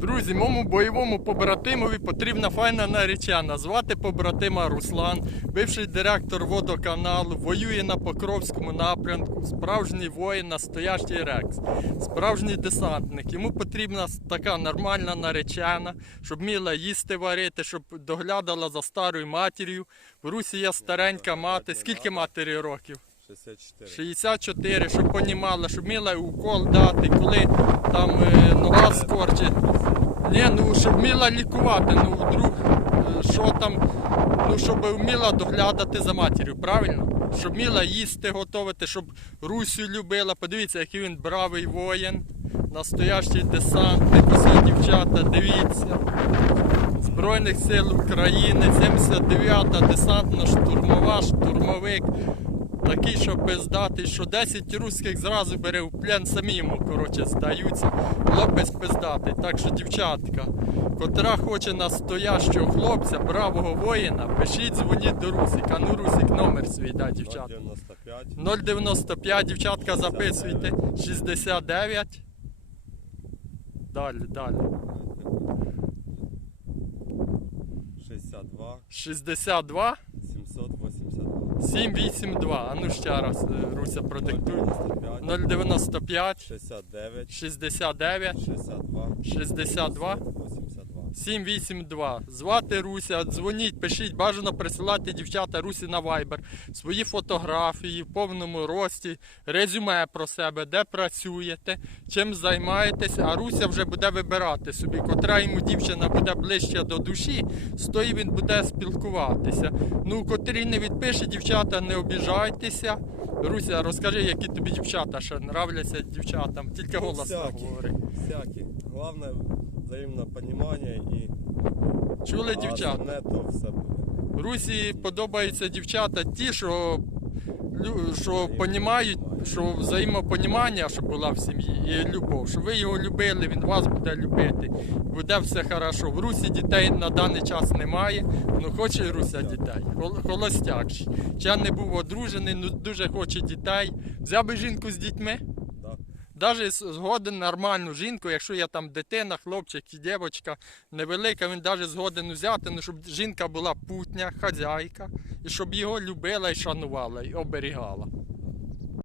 Друзі, моєму бойовому побратимові потрібна файна наречена. Звати побратима Руслан, бивший директор водоканалу, воює на Покровському напрямку, справжній воїн, настоящий рекс, справжній десантник. Йому потрібна така нормальна наречена, щоб вміла їсти варити, щоб доглядала за старою матір'ю. В Русі є старенька мати. Скільки матері років? 64. 64, щоб понімала, щоб вміла укол дати, коли там е, нога скорчить. Ні, ну щоб вміла лікувати, ну вдруг, е, що там, ну щоб вміла доглядати за матір'ю, правильно? Щоб вміла їсти, готувати, щоб Русю любила. Подивіться, який він бравий воїн, настоящий десантник, усі дівчата, дивіться. Збройних сил України, 79-та десантно-штурмова, штурмовик. Такий, що пиздатий, що 10 русських зразу бере в плен, самі йому коротше здаються. Хлопець пиздатий. Так що, дівчатка, котра хоче настоящого хлопця, бравого воїна, пишіть, дзвоніть до Русика. Ну, Русик, номер свій, да, дівчата. 95. 095, дівчатка, записуйте. 69. Далі, далі. 62. 62 782. 782. А ну ще раз, е, Руся, продиктуй. 95. 095 69. 69 62. 62 82. 782. Звати Руся, дзвоніть, пишіть, бажано присилати дівчата Русі на Viber свої фотографії в повному рості, резюме про себе, де працюєте, чим займаєтесь, а Руся вже буде вибирати собі, котра йому дівчина буде ближче до душі, з тою він буде спілкуватися. Ну, котрі не відпише, дівчата, не обіжайтеся. Руся, розкажи, які тобі дівчата що нравляться дівчатам, тільки голосно всякі. говори. Всякі. Головне взаємне розуміння і Чули а дівчата? Не то все буде. Русі подобаються дівчата ті, що, що понімають, що взаємопонімання, щоб була в сім'ї, і любов. Що ви його любили, він вас буде любити. Буде все хорошо. В Русі дітей на даний час немає. Ну хоче Руся дітей. Холостяк. Ще не був одружений, ну дуже хоче дітей. Взяв би жінку з дітьми. Навіть згоден нормальну жінку, якщо є там дитина, хлопчик і дівчинка невелика, він навіть згоден взяти, ну, щоб жінка була путня, хазяйка, і щоб його любила і шанувала, і оберігала.